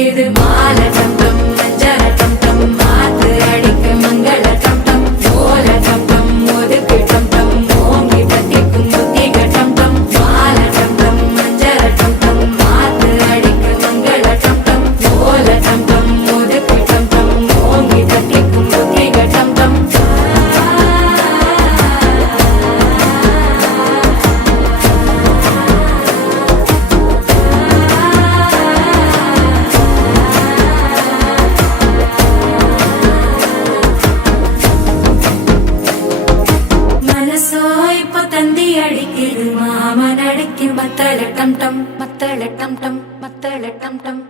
அடிக்குது மாலை டம் டம் மஞ்சள டம் டம் மாத்து அடிக்கு மங்கள டம் டம் ஓல டம் டம் ஒதுக்கு டம் டம் ஓங்கி பத்திக்கும் புத்திக டம் டம் மாலை டம் டம் மஞ்சள டம் டம் மாத்து அடிக்கு மங்கள டம் டம் ஓல டம் டம் ஒதுக்கு டம் டம் ஓங்கி பத்திக்கும் புத்திக டம் டம் தந்தி அடிக்குது மாமன் அடிக்கு மத்தள டம் டம் மத்தள டம் டம் மத்தள டம் டம்